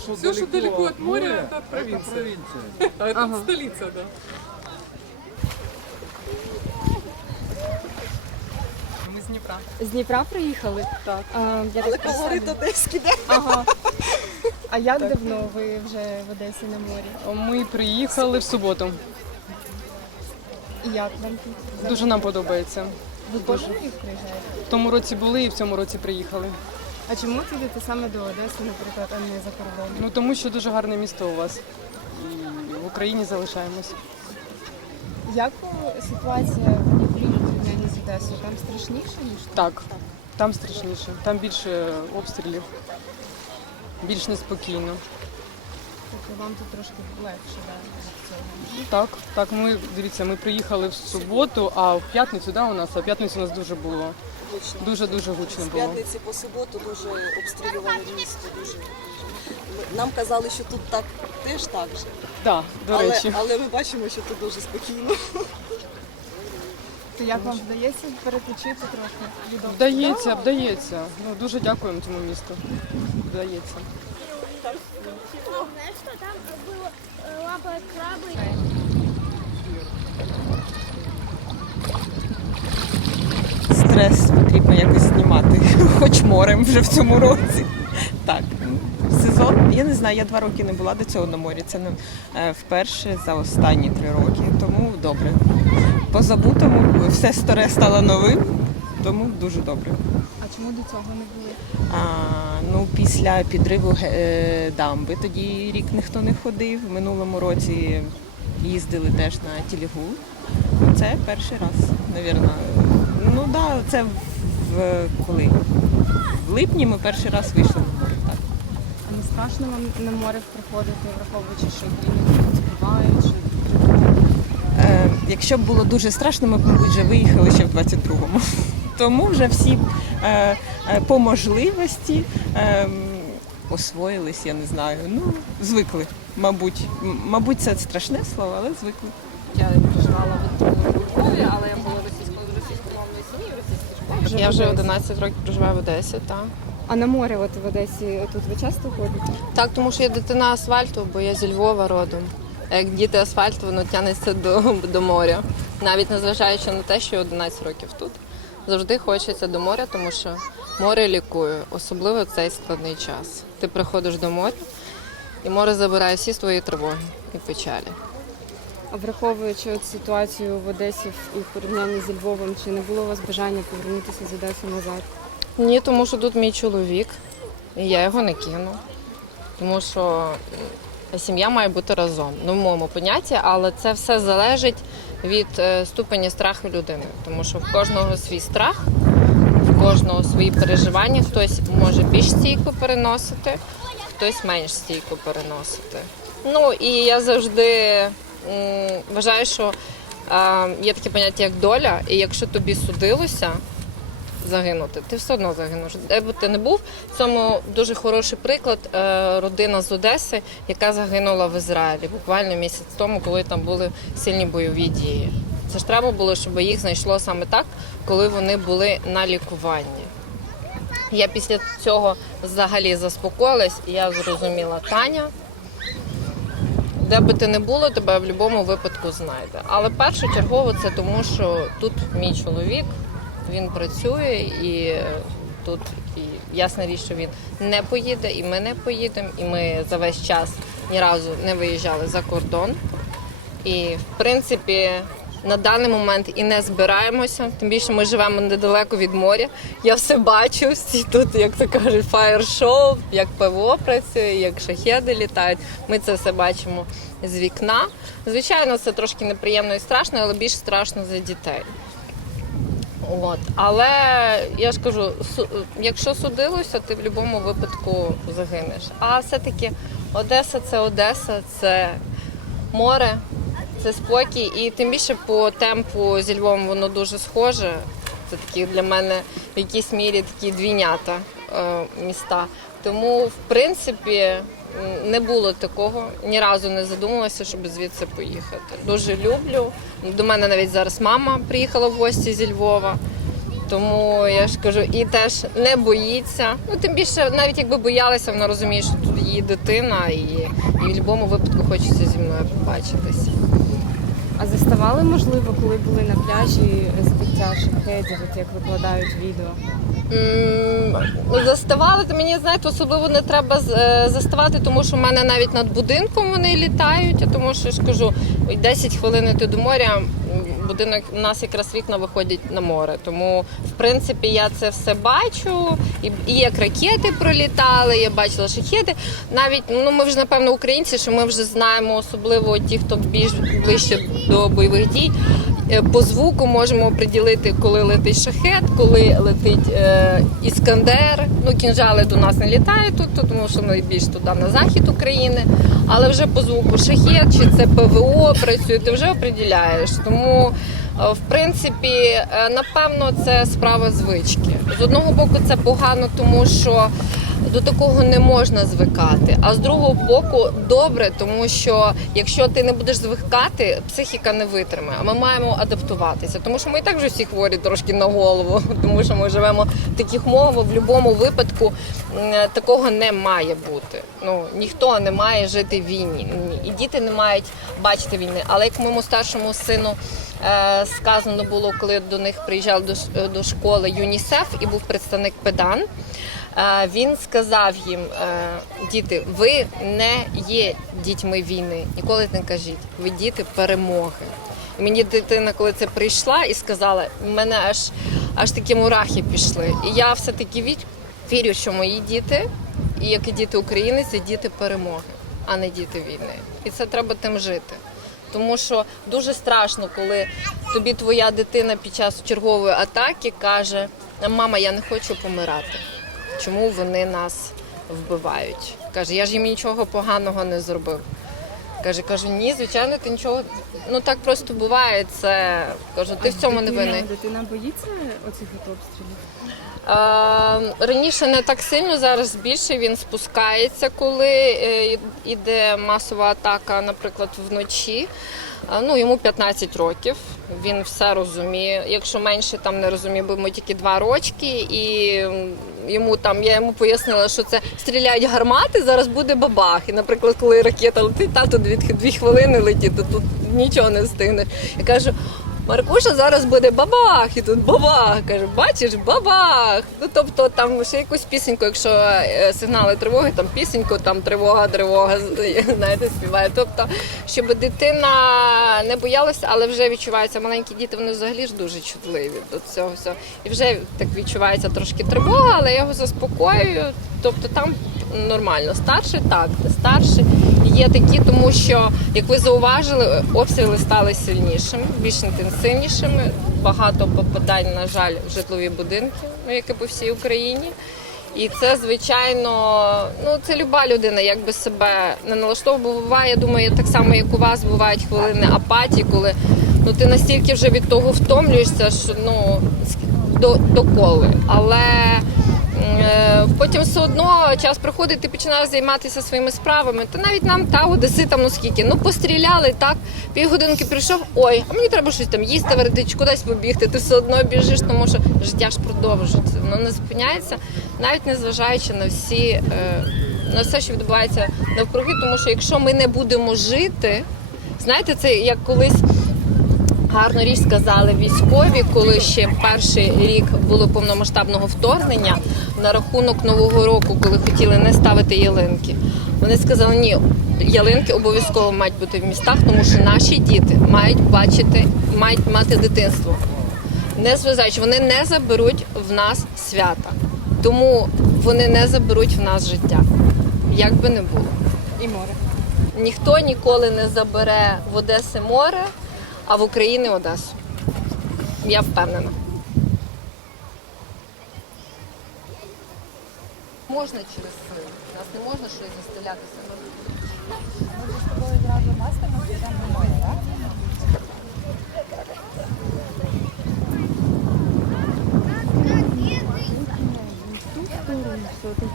что Все, что далеко от моря, это это провинция. провинция. А это Ага. столица, да. Мы с Днепра. З Дніпра приїхали? Так. А, я Але так колорит представляю. одеський, де? Ага. А як давно ви вже в Одесі на морі? Ми приїхали в суботу. І як вам тут? Дуже нам подобається. Ви кожен рік приїжджаєте? В тому році були і в цьому році приїхали. А чому ти йдете саме до Одеси, наприклад, а не за кордон? Ну тому що дуже гарне місто у вас. І в Україні залишаємось. Як ситуація в порівнянні з Одесою? Там страшніше, ніж тут? Так, там страшніше, там більше обстрілів, більш неспокійно. Тобто вам тут трошки легше, да, від цього? Так, так, ми дивіться, ми приїхали в суботу, а в п'ятницю, да, у нас, а в п'ятницю у нас дуже було. Гучно. Дуже дуже гучно З було. п'ятниці по суботу дуже обстрілювали місто. Дуже. Нам казали, що тут так теж так же. Да, до але, речі. але ми бачимо, що тут дуже спокійно. То як вам вдається переключити трохи від? Вдається, вдається. Ну дуже дякуємо цьому місту. Вдається. Знаешь, что там было э, лапа крабы? Стрес потрібно якось знімати, хоч морем вже в цьому році. Так, сезон, я не знаю, я два роки не була до цього на морі. Це не е, вперше за останні три роки, тому добре. По забутому все старе стало новим, тому дуже добре. Чому до цього не були? А, ну, після підриву е, дамби тоді рік ніхто не ходив. В минулому році їздили теж на телегул. Це перший раз, навірно. Ну так, да, це в коли? В липні ми перший раз вийшли на море. Так. А не страшно вам на море приходити, враховуючи, що іноді збивають, що Е, якщо б було дуже страшно, ми б, мабуть, вже виїхали ще в 22-му. Тому вже всі е, е, по можливості е, освоїлись, я не знаю. Ну, звикли. Мабуть, М- мабуть, це страшне слово, але звикли. Я проживала в Львові, але я була російською російськомовної сім'ї в російській школі. Я вже 11 років проживаю в Одесі, так. А на море от в Одесі тут ви часто ходите? Так, тому що я дитина асфальту, бо я зі Львова родом. А Як діти асфальту, воно тягнеться до, до моря. Навіть незважаючи на те, що я 11 років тут. Завжди хочеться до моря, тому що море лікує, особливо в цей складний час. Ти приходиш до моря, і море забирає всі твої тривоги і печалі. А враховуючи от ситуацію в Одесі і в порівнянні зі Львовом, чи не було у вас бажання повернутися з Одеси назад? Ні, тому що тут мій чоловік, і я його не кину. Тому що сім'я має бути разом. Ну, в моєму понятті, але це все залежить від ступені страху людини. Тому що в кожного свій страх, в кожного свої переживання. Хтось може більш стійко переносити, хтось менш стійко переносити. Ну і я завжди м, вважаю, що е, є таке поняття як доля, і якщо тобі судилося, загинути. Ти все одно загинеш. Де б ти не був, цьому дуже хороший приклад. е, Родина з Одеси, яка загинула в Ізраїлі буквально місяць тому, коли там були сильні бойові дії. Це ж треба було, щоб їх знайшло саме так, коли вони були на лікуванні. Я після цього взагалі заспокоїлась, і я зрозуміла Таня. Де би ти не було, тебе в будь-якому випадку знайде. Але першочергово це тому, що тут мій чоловік, він працює і тут і ясна річ, що він не поїде, і ми не поїдемо. І ми за весь час ні разу не виїжджали за кордон. І в принципі. На даний момент і не збираємося, тим більше ми живемо недалеко від моря. Я все бачу, всі тут, як то кажуть, фаєр-шоу, як ПВО працює, як шахеди літають. Ми це все бачимо з вікна. Звичайно, це трошки неприємно і страшно, але більш страшно за дітей. От. Але я ж кажу, якщо судилося, ти в будь-якому випадку загинеш. А все-таки Одеса це Одеса, це море, це спокій. І тим більше по темпу зі Львовом воно дуже схоже. Це такі для мене в якійсь мірі такі двійнята міста. Тому, в принципі, не було такого. Ні разу не задумалася, щоб звідси поїхати. Дуже люблю. До мене навіть зараз мама приїхала в гості зі Львова. Тому я ж кажу, і теж не боїться. Ну тим більше, навіть якби боялася, вона розуміє, що тут її дитина, і, і в будь-якому випадку хочеться зі мною побачитись. А заставали, можливо, коли були на пляжі збиття шахедів, от як викладають відео? Mm, Заставали, то мені знаєте, особливо не треба е, заставати, тому що в мене навіть над будинком вони літають, тому що я ж кажу, 10 хвилин ти до моря. Будинок у нас якраз вікна виходять на море. Тому в принципі я це все бачу. І, і як ракети пролітали, я бачила шахети. Навіть ну ми вже напевно українці, що ми вже знаємо, особливо ті, хто більш ближче до бойових дій. Е, По звуку можемо приділити, коли летить шахет, коли летить е, іскандер. Ну, кінжали до нас не літають тут, тому що ми більш туди на захід України. Але вже по звуку шахет чи це ПВО працює, ти вже оприділяєш. Тому, е, в принципі, е, напевно, це справа звички. З одного боку, це погано, тому що до такого не можна звикати. А з другого боку, добре, тому що якщо ти не будеш звикати, психіка не витримає. А ми маємо адаптуватися, тому що ми і так вже всі хворі трошки на голову, тому що ми живемо в таких умовах. В будь-якому випадку такого не має бути. Ну ніхто не має жити в війні, і діти не мають бачити війни. Але як моєму старшому сину. е, Сказано було, коли до них приїжджав до, до школи ЮНІСЕФ і був представник педан. Він сказав їм, е, діти, ви не є дітьми війни. Ніколи не кажіть, ви діти перемоги. І мені дитина, коли це прийшла і сказала, в мене аж аж такі мурахи пішли. І я все-таки ві- вірю, що мої діти, і як і діти України, це діти перемоги, а не діти війни. І це треба тим жити. Тому що дуже страшно, коли тобі твоя дитина під час чергової атаки каже: Мама, я не хочу помирати. Чому вони нас вбивають? Каже, я ж їм нічого поганого не зробив. Каже, кажу, ні, звичайно, ти нічого. Ну так просто буває. Це кажу, ти в цьому не винний. Дитина боїться оцих обстрілів? Е, Раніше не так сильно, зараз більше він спускається, коли е, іде масова атака, наприклад, вночі. Е, Ну, йому 15 років, він все розуміє. Якщо менше там не розуміє, бо йому тільки два рочки, і йому там я йому пояснила, що це стріляють гармати, зараз буде бабах. І, наприклад, коли ракета летить, тато дві, дві хвилини летіти, тут нічого не встигнеш. Я кажу. Маркуша зараз буде бабах, і тут бабах. Каже, бачиш, бабах. Ну тобто там ще якусь пісеньку, якщо е, сигнали тривоги, там пісеньку, там тривога, тривога, знаєте, співає. Тобто, щоб дитина не боялася, але вже відчувається маленькі діти, вони взагалі ж дуже чутливі до цього всього. І вже так відчувається трошки тривога, але я його заспокоюю. Тобто там нормально. Старший так, старший є такі, тому що, як ви зауважили, обстріли стали сильнішими, більш інтенсивнішими. Багато попадань, на жаль, в житлові будинки, ну як і по всій Україні. І це, звичайно, ну це люба людина, як би себе не налаштовував. Буває, я думаю, так само, як у вас бувають хвилини апатії, коли ну ти настільки вже від того втомлюєшся, що ну до, доколи. Але Потім все одно час приходить, ти починаєш займатися своїми справами. Та навіть нам та Одеси там ну скільки. Ну постріляли так, півгодинки прийшов. Ой, а мені треба щось там їсти, варити, чи кудись побігти. Ти все одно біжиш, тому що життя ж продовжується. Воно не зупиняється, навіть не зважаючи на всі е, на все, що відбувається навкруги. Тому що якщо ми не будемо жити, знаєте, це як колись. Гарну річ сказали військові, коли ще перший рік було повномасштабного вторгнення на рахунок нового року, коли хотіли не ставити ялинки. Вони сказали, ні, ялинки обов'язково мають бути в містах, тому що наші діти мають бачити, мають мати дитинство. Не зважаючи, вони не заберуть в нас свята, тому вони не заберуть в нас життя, як би не було. І море. Ніхто ніколи не забере в Одеси море, а в Україні Одесу. Я впевнена. Можна через силу. Нас не можна щось заставляти себе. В ту сторону, все, ти